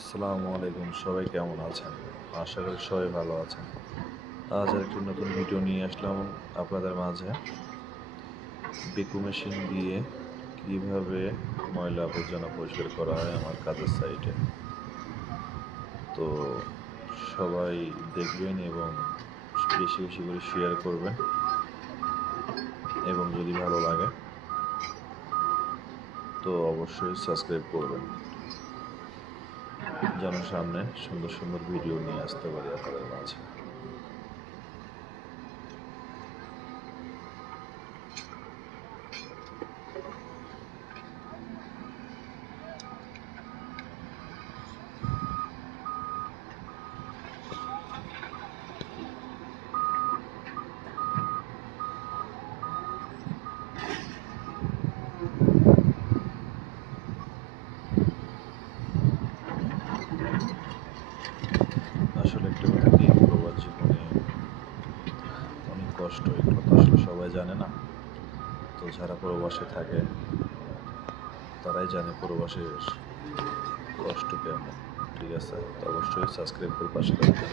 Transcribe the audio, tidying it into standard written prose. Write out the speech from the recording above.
আসসালামু আলাইকুম, সবাই কেমন আছেন? আশা করি সবাই ভালো আছেন। আজ আরেকটি নতুন ভিডিও নিয়ে আসলাম আপনাদের মাঝে। বেকু মেশিন দিয়ে কিভাবে ময়লা আবর্জনা পরিষ্কার করা হয় আমার কাজের সাইটে। তো সবাই দেখবেন এবং বেশি বেশি করে শেয়ার করবেন, এবং যদি ভালো লাগে তো অবশ্যই সাবস্ক্রাইব করবেন, যেন সামনে সুন্দর সুন্দর ভিডিও নিয়ে আসতে পারি আপনাদের মাঝে। আসলে একটা কথা কি, প্রবাস জীবনে অনেক কষ্ট, এগুলো তো আসলে সবাই জানে না। তো যারা প্রবাসে থাকে তারাই জানে প্রবাসের কষ্ট কেমন। ঠিক আছে, তো অবশ্যই সাবস্ক্রাইব করে পাশে থাকবেন।